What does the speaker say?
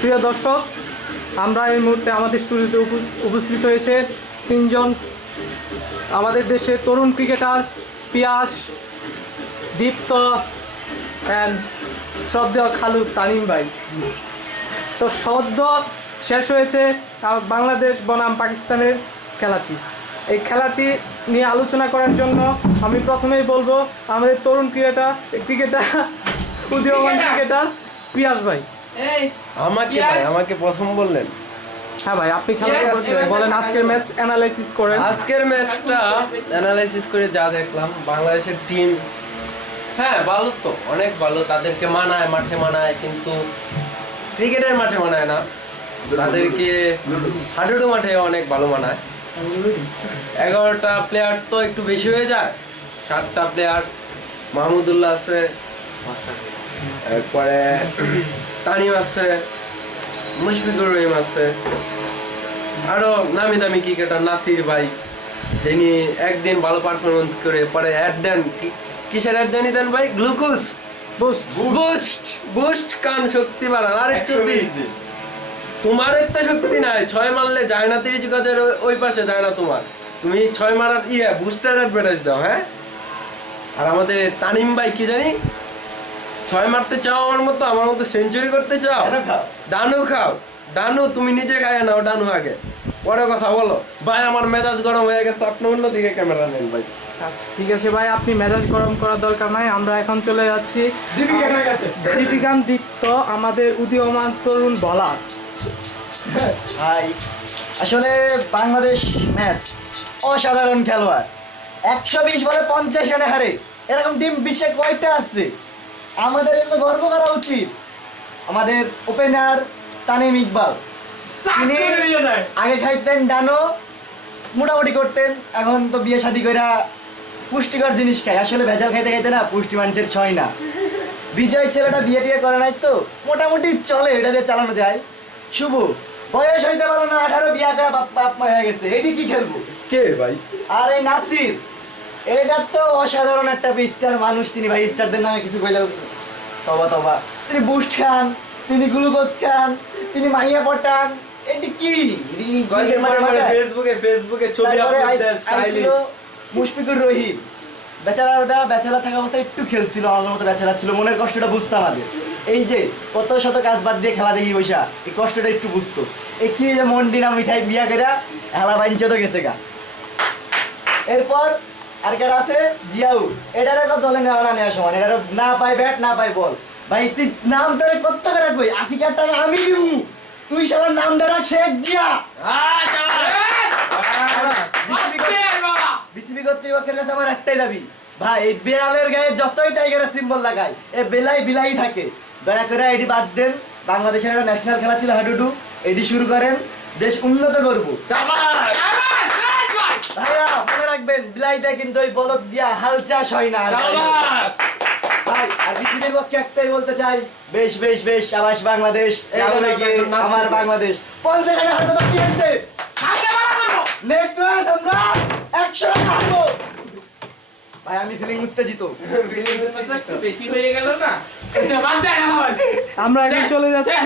প্রিয় দর্শক, আমরা এই মুহূর্তে আমাদের স্টুডিওতে উপস্থিত হয়েছে তিনজন আমাদের দেশের তরুণ ক্রিকেটার পিয়াস, দীপ্ত অ্যান্ড শ্রদ্ধেয় খালু তানিম ভাই। তো সদ্য শেষ হয়েছে বাংলাদেশ বনাম পাকিস্তানের খেলাটি। এই খেলাটি নিয়ে আলোচনা করার জন্য আমি প্রথমেই বলবো আমাদের তরুণ ক্রিকেটার উদীয়মান ক্রিকেটার পিয়াস ভাই। আমাকে প্রথম বললেন? হ্যাঁ ভাই, আপনি খেলা বলেন, আজকের ম্যাচ অ্যানালাইসিস করেন। আজকের ম্যাচটা অ্যানালাইসিস করে যা দেখলাম, বাংলাদেশের টিম হ্যাঁ ভালো, তো অনেক ভালো, তাদেরকে মানায়, মাঠে মানায়, কিন্তু ক্রিকেটের মাঠে মানায় না, তাদেরকে হাডুডু মাঠে অনেক ভালো মানায়। 11টা প্লেয়ার তো একটু বেশি হয়ে যায়, 7টা প্লেয়ার। মাহমুদুল্লাহ আছে, এরপরে তানিম আছে, মুশফিকুর রহিম আছে, আরো নামি দামি ক্রিকেটার নাসির ভাই, যিনি একদিন ভালো পারফরমেন্স করে পরে অ্যাড দেন। কিসের অ্যাড জানি দেন ভাই? গ্লুকোজ বুস্ট বুস্ট বুস্ট কান শক্তি বাড়ান। আরে চুদি, তোমার একটা শক্তি নাই, 6 মারলে যায় না, 30 গজের ওই পাশে যায় না তোমার, তুমি 6 মারার বুস্টার অ্যাডভার্টাইজ দাও। হ্যাঁ, আর আমাদের তানিম ভাই কি জানি 6 মারতে চাও আমার মতো সেঞ্চুরি করতে চাও, ডানু খাও। ডানু তুমি নিজে খায় নাও, ডানু আগে, পরে কথা বলো ভাই। আমার মেজাজ গরম হয়ে গেছে, আপনি অন্যদিকে ক্যামেরা নেন ভাই। আচ্ছা ঠিক আছে ভাই, আপনি মেজাজ গরম করার দরকার নাই। আমরা এখন চলে যাচ্ছি দীপিকান দীপ্ত, আমাদের উদীয়মান তরুণ বলার। ভাই আসলে বাংলাদেশ ম্যাচ অসাধারণ খেলোয়াড়, 120 বলে 50 রানে হারে, এরকম টিম বিশ্বে কয়টা আছে? আমাদের এগুলো গর্ব করা উচিত। আমাদের ওপেনার তানিম ইকবাল, তিনি আগে খাইতেন ডানো, মোটামুটি করতেন, এখন তো বিয়ে শাদী কইরা পুষ্টিকর জিনিস খায়। আসলে ভেজাল খাইতে খাইতে না পুষ্টি মানুষের ছয় না। বিজয় ছেলেটা বিয়ে টিয়ে করে নাই, তো মোটামুটি চলে, এটা দিয়ে চালানো যায়। শুভ বয়স হইতে পারো না 18, বিয়া করা বাপ মা হয়ে গেছে, এটি কি খেলবো? কে ভাই? আর এই নাসির, এটা তো অসাধারণ একটা স্টার মানুষ। তিনি ভাই স্টারদের নামে কিছু কইলে তবা। তিনি বুস্ট খান, তিনি গ্লুকোজ খান, তিনি মাইয়া পটান, এটি কি? ফেসবুকে ছবি আপলোড দেন, স্টাইলিশ। মুশফিকুর রহিম ব্যাচেলার থাকা অবস্থায় একটু খেলছিল, আমার মতো ব্যাচেলার ছিল, মনের কষ্টটা বুঝতাম আগে। এই যে কত শত কাজ বাদ দিয়ে খেলা দেখি বৈশা, এই কষ্টটা একটু বুঝতো। এই কি যে মন দিনা মিঠাই বিয়া করে হেলা বাইঞ্চে তো গেছে গা। এরপর আর কেটা আছে জিয়াউ, এটারে তো দলে নেওয়া না নেওয়া সমান, এটা না পাই ব্যাট না পাই বল। ভাই তুই নাম তোরে কত করে কই, আতিকার টাকা আমি দিব, তুই সবার নামটা রাখ শেখ জিয়া। বিসিবি কর্তৃপক্ষের কাছে আমার একটাই দাবি, ভাই এই বেড়ালের গায়ে যতই টাইগারের সিম্বল লাগায়, এ বেলাই বিলাই থাকে, দয়া করে এটি বাদ দেন। বাংলাদেশের একটা ন্যাশনাল খেলা ছিল হাডুডু, এটি শুরু করেন, দেশ উন্নত করবো। ভাইয়া মনে রাখবেন, বিলাইতে কিন্তু ওই বলদ দিয়া হাল চাষ হয় না। ভাই আর বিসিবির পক্ষে একটাই বলতে চাই, বেশ বেশ বেশ সাবাস বাংলাদেশ, আমার বাংলাদেশ 50 রানে হারতে তো কি হচ্ছে, নেক্সট ম্যাচ আমরা 100 রান হারবো। ভাই আমি ফিলিং উত্তেজিত, বেশি হয়ে গেল না? আমরা এখন চলে যাচ্ছি